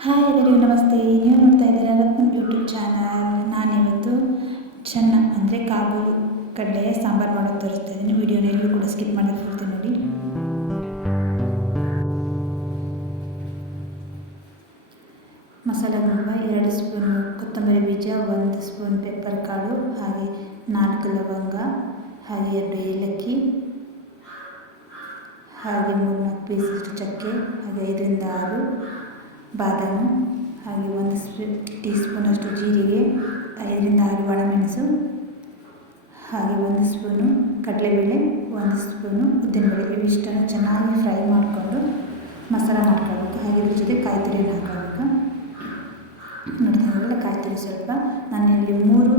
Hi ಎಲ್ಲರಿಗೂ ನಮಸ್ತೆ. ನೀವು ನೋಡ್ತಾ ಇದ್ದೀರಾ ರತ್ನ ಯೂಟ್ಯೂಬ್ ಚಾನಲ್. ನಾನಿವತ್ತು ಅಂದರೆ ಕಾಬೂಲ್ ಕಡ್ಲೆಯ ಸಾಂಬಾರು ಮಾಡೋದು ತೋರಿಸ್ತಾ ಇದ್ದೀನಿ. ವಿಡಿಯೋನ ಎಲ್ಲೂ ಕೂಡ ಸ್ಕಿಪ್ ಮಾಡೋದು ಕೊಡ್ತೀನಿ ನೋಡಿ. ಮಸಾಲೆ ತುಂಬ 2 ಸ್ಪೂನ್ ಕೊತ್ತಂಬರಿ ಬೀಜ, 1 ಸ್ಪೂನ್ ಪೆಪ್ಪರ್ ಕಾಳು, ಹಾಗೆ 4 ಲವಂಗ, ಹಾಗೆ 2 ಏಲಕ್ಕಿ, ಹಾಗೆ 3-4 ಪೀಸಷ್ಟು ಚಕ್ಕೆ, ಹಾಗೆ 5ರಿಂದ 6 ಬಾದಾಮಿ, ಹಾಗೆ 1 ಟೀ ಸ್ಪೂನಷ್ಟು ಜೀರಿಗೆ, 5ರಿಂದ 6 ಒಣಮೆಣಸು, ಹಾಗೆ 1 ಸ್ಪೂನು ಕಡಲೆಬೇಳೆ, 1 ಸ್ಪೂನು ಉದ್ದಿನಬೇಳೆ. ಇವಿಷ್ಟನ್ನು ಚೆನ್ನಾಗಿ ಫ್ರೈ ಮಾಡಿಕೊಂಡು ಮಸಾಲ ಮಾಡ್ಕೊಳ್ಬೇಕು. ಹಾಗೆ ಇದ್ರ ಜೊತೆ ಕಾಯಿ ತುರಿಯನ್ನು ಹಾಕೋಬೇಕು. ನೋಡ್ತಾ ಕಾಯಿ ತುರಿ ಸ್ವಲ್ಪ. ನಾನಿಲ್ಲಿ 3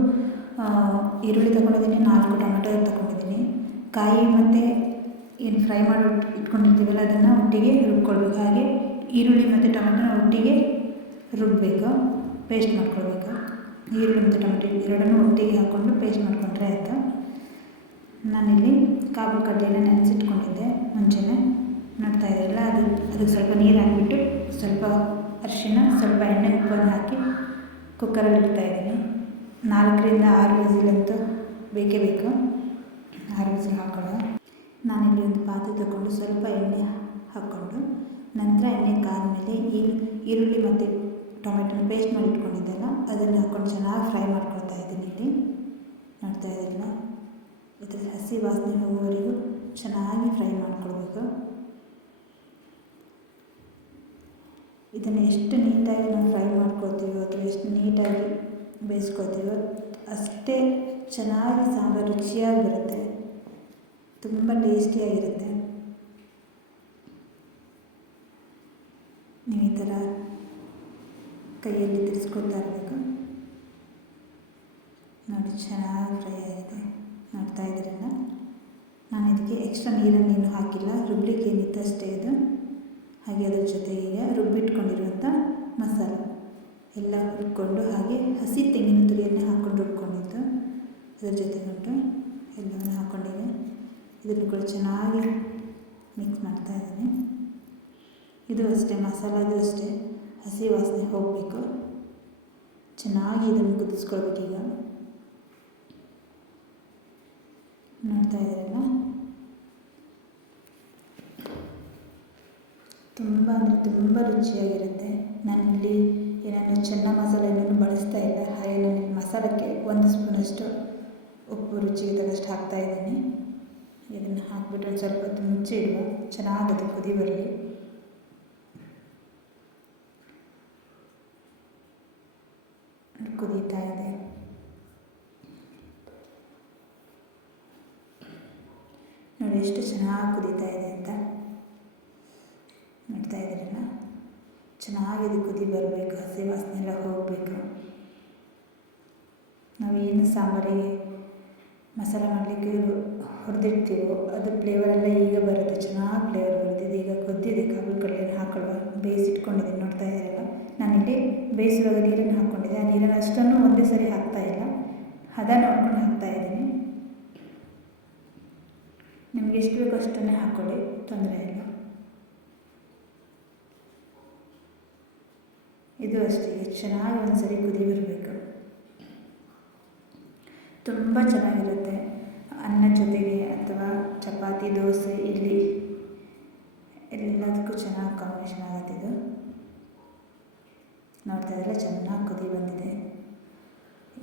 ಈರುಳ್ಳಿ ತೊಗೊಂಡಿದ್ದೀನಿ, 4 ಟೊಮೆಟೊ ತೊಗೊಂಡಿದ್ದೀನಿ. ಕಾಯಿ ಮತ್ತು ಏನು ಫ್ರೈ ಮಾಡಿ ಇಟ್ಕೊಂಡಿರ್ತೀವಲ್ಲ ಅದನ್ನು ಒಟ್ಟಿಗೆ ರುಬ್ಕೊಳ್ಬೇಕು. ಹಾಗೆ ಈರುಳ್ಳಿ ಮತ್ತು ಟೊಮೆಟೊನ ಒಟ್ಟಿಗೆ ರುಬ್ಬಬೇಕು, ಪೇಸ್ಟ್ ಮಾಡ್ಕೊಳ್ಬೇಕು. ಈರುಳ್ಳಿ ಮತ್ತು ಟೊಮೆಟೊ ಎರಡನ್ನೂ ಒಟ್ಟಿಗೆ ಹಾಕ್ಕೊಂಡು ಪೇಸ್ಟ್ ಮಾಡ್ಕೊಂಡ್ರೆ ಆಯಿತು. ನಾನಿಲ್ಲಿ ಕಾಬೂಲ್ ಕಡ್ಲೆನ ನೆನೆಸಿಟ್ಕೊಂಡಿದ್ದೆ ಮುಂಚೆನೇ. ನೋಡ್ತಾ ಇದ್ದೀರಲ್ಲ, ಅದಕ್ಕೆ ಸ್ವಲ್ಪ ನೀರು ಹಾಕಿಬಿಟ್ಟು ಸ್ವಲ್ಪ ಅರಿಶಿನ, ಸ್ವಲ್ಪ ಎಣ್ಣೆ, ಉಪ್ಪನ್ನು ಹಾಕಿ ಕುಕ್ಕರಲ್ಲಿ ಇಡ್ತಾಯಿದ್ದೀನಿ. 4ರಿಂದ 6 ವಿಸಿಲಂತೂ ಬೇಕೇ ಬೇಕು. 6 ವಿಸಿಲ್ ಹಾಕೊಳ್ಳೋ. ನಾನಿಲ್ಲಿ ಒಂದು ಪಾತ್ರೆ ತಗೊಂಡು ಸ್ವಲ್ಪ ಎಣ್ಣೆ ಹಾಕ್ಕೊಂಡು, ನಂತರ ಎಣ್ಣೆ ಕಾದ್ಮೇಲೆ ಈ ಈರುಳ್ಳಿ ಮತ್ತು ಟೊಮೆಟೊನ ಪೇಸ್ಟ್ ಮಾಡಿ ಇಟ್ಕೊಂಡಿದ್ದೆಲ್ಲ ಅದನ್ನು ಹಾಕ್ಕೊಂಡು ಚೆನ್ನಾಗಿ ಫ್ರೈ ಮಾಡ್ಕೊಳ್ತಾ ಇದ್ದೀನಿ. ಇಲ್ಲಿ ನೋಡ್ತಾ ಇದ್ದೀರಲ್ಲ, ಇದರ ಹಸಿ ವಾಸನೆ ಹೋಗೋವರೆಗೂ ಚೆನ್ನಾಗಿ ಫ್ರೈ ಮಾಡ್ಕೊಳ್ಬೇಕು. ಇದನ್ನು ಎಷ್ಟು ನೀಟಾಗಿ ನಾವು ಫ್ರೈ ಮಾಡ್ಕೊಳ್ತೀವೋ ಅಥವಾ ಎಷ್ಟು ನೀಟಾಗಿ ಬೇಯಿಸ್ಕೊಳ್ತೀವೋ ಅಷ್ಟೇ ಚೆನ್ನಾಗಿ ಸಾಂಬಾರು ರುಚಿಯಾಗಿ ಬರುತ್ತೆ, ತುಂಬ ಟೇಸ್ಟಿಯಾಗಿರುತ್ತೆ. ನೀವು ಈ ಥರ ಕೈಯಲ್ಲಿ ತಿರ್ಸ್ಕೊಳ್ತಾ ಇರಬೇಕು. ನೋಡಿ ಚೆನ್ನಾಗಿ ಫ್ರೈ ಆಗಿದೆ. ನೋಡ್ತಾ ಇದ್ದೀರಲ್ಲ, ನಾನು ಇದಕ್ಕೆ ಎಕ್ಸ್ಟ್ರಾ ನೀರನ್ನೇನು ಹಾಕಿಲ್ಲ, ರುಬ್ಲಿಕ್ಕೆ ಏನಿತ್ತು ಅಷ್ಟೇ ಇದು. ಹಾಗೆ ಅದ್ರ ಜೊತೆಗೆ ಈಗ ರುಬ್ಬಿಟ್ಕೊಂಡಿರುವಂಥ ಮಸಾಲ ಎಲ್ಲ ರುಬ್ಕೊಂಡು, ಹಾಗೆ ಹಸಿ ತೆಂಗಿನ ತುರಿಯನ್ನೇ ಹಾಕ್ಕೊಂಡು ರುಬ್ಕೊಂಡಿದ್ದು ಅದ್ರ ಜೊತೆಗೊಂಡು ಎಲ್ಲವನ್ನು ಹಾಕ್ಕೊಂಡಿದ್ದೆ. ಇದನ್ನು ಕೂಡ ಚೆನ್ನಾಗಿ ಮಿಕ್ಸ್ ಮಾಡ್ತಾ ಇದ್ದೀನಿ. ಇದು ಅಷ್ಟೇ, ಮಸಾಲದು ಅಷ್ಟೇ ಹಸಿ ವಾಸನೆ ಹೋಗಬೇಕು. ಚೆನ್ನಾಗಿ ಇದನ್ನು ಕುದಿಸ್ಕೊಳ್ಬೇಕು. ಈಗ ನೋಡ್ತಾ ಇದ್ದೀರಲ್ಲ, ತುಂಬ ರುಚಿಯಾಗಿರುತ್ತೆ. ನಾನಿಲ್ಲಿ ಏನಾದರೂ ಚೆನ್ನ ಮಸಾಲೆ ಏನನ್ನು ಬಳಸ್ತಾ ಇಲ್ಲ. ಹಾಗೆ ನಾನಿಲ್ಲಿ ಮಸಾಲಕ್ಕೆ 1 ಸ್ಪೂನಷ್ಟು ಉಪ್ಪು ರುಚಿಗೆ ತಕ್ಕಷ್ಟು ಹಾಕ್ತಾಯಿದ್ದೀನಿ. ಇದನ್ನು ಹಾಕ್ಬಿಟ್ಟು ಒಂದು ಸ್ವಲ್ಪ ಹೊತ್ತು ಮುಚ್ಚಿ ಇಡುವ, ಚೆನ್ನಾಗದು ಕುದಿ ಬರಲಿ. ಕುದೀತಾ ಇದೆ. ನೋಡಿ ಎಷ್ಟು ಚೆನ್ನಾಗಿ ಕುದೀತಾ ಇದೆ ಅಂತ. ನೋಡ್ತಾ ಇದ್ದೀರಲ್ಲ, ಚೆನ್ನಾಗಿದೆ ಕುದಿ ಬರಬೇಕು, ಹಸಿ ವಾಸನೆ ಎಲ್ಲ ಹೋಗಬೇಕು. ನಾವು ಏನು ಸಾಂಬಾರಿಗೆ ಮಸಾಲ ಮಾಡಲಿಕ್ಕೆ ಹುರಿದಿಡ್ತೀವೋ ಅದು ಫ್ಲೇವರೆಲ್ಲ ಈಗ ಬರುತ್ತೆ, ಚೆನ್ನಾಗಿ ಫ್ಲೇವರ್ ಬರುತ್ತೆ. ಈಗ ಕುದ್ದಿದೆ. ಕಾಬೂಲ್ ಕಡ್ಲೆನ ಹಾಕೊಳ್ಳುವ, ಬೇಯಿಸಿಟ್ಕೊಂಡಿದ್ದೀನಿ. ನೋಡ್ತಾ ಇದ್ದೀರಲ್ಲ, ನಾನಿಲ್ಲಿ ಬೇಯಿಸುವಾಗ ನೀರನ್ನು ಹಾಕ್ಕೊಂಡಿದ್ದೆ. ಆ ನೀರನ್ನು ಅಷ್ಟನ್ನು ಒಂದೇ ಸರಿ ಹಾಕ್ತಾಯಿಲ್ಲ, ಹದ ನೋಡ್ಕೊಂಡು ಹಾಕ್ತಾಯಿದ್ದೀನಿ. ನಿಮಗೆ ಎಷ್ಟು ಬೇಕೋ ಅಷ್ಟನ್ನೇ ಹಾಕ್ಕೊಳ್ಳಿ, ತೊಂದರೆ ಇಲ್ಲ. ಇದು ಅಷ್ಟೇ, ಚೆನ್ನಾಗಿ ಒಂದು ಸರಿ ಕುದಿ ಬರಬೇಕು. ತುಂಬ ಚೆನ್ನಾಗಿರುತ್ತೆ ಅನ್ನ ಜೊತೆಗೆ ಅಥವಾ ಚಪಾತಿ, ದೋಸೆ, ಇಡ್ಲಿ ಎಲ್ಲದಕ್ಕೂ ಚೆನ್ನಾಗಿ ಕಾಂಬಿನೇಷನ್ ಆಗುತ್ತೆ ಇದು. ನೋಡ್ತಾ ಇದ್ದರೆ ಚೆನ್ನಾಗಿ ಕುದಿ ಬಂದಿದೆ.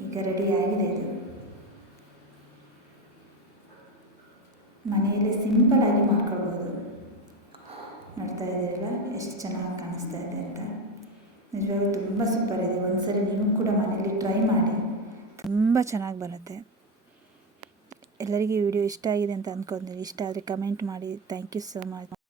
ಈಗ ರೆಡಿಯಾಗಿದೆ ಇದು. ಮನೆಯಲ್ಲಿ ಸಿಂಪಲಾಗಿ ಮಾಡ್ಕೊಳ್ಬೋದು. ನೋಡ್ತಾ ಇದ್ದೀರಲ್ಲ ಎಷ್ಟು ಚೆನ್ನಾಗಿ ಕಾಣಿಸ್ತಾ ಇದೆ ಅಂತ. ನಿಜವಾಗ್ಲೂ ತುಂಬ ಸೂಪರ್ ಇದೆ. ಒಂದು ಸರಿ ನೀವು ಕೂಡ ಮನೆಯಲ್ಲಿ ಟ್ರೈ ಮಾಡಿ, ತುಂಬ ಚೆನ್ನಾಗಿ ಬರುತ್ತೆ. ಎಲ್ಲರಿಗೂ ಈ ವಿಡಿಯೋ ಇಷ್ಟ ಆಗಿದೆ ಅಂತ ಅಂದ್ಕೊಂತೀನಿ. ಇಷ್ಟ ಆದರೆ ಕಮೆಂಟ್ ಮಾಡಿ. Thank you so much.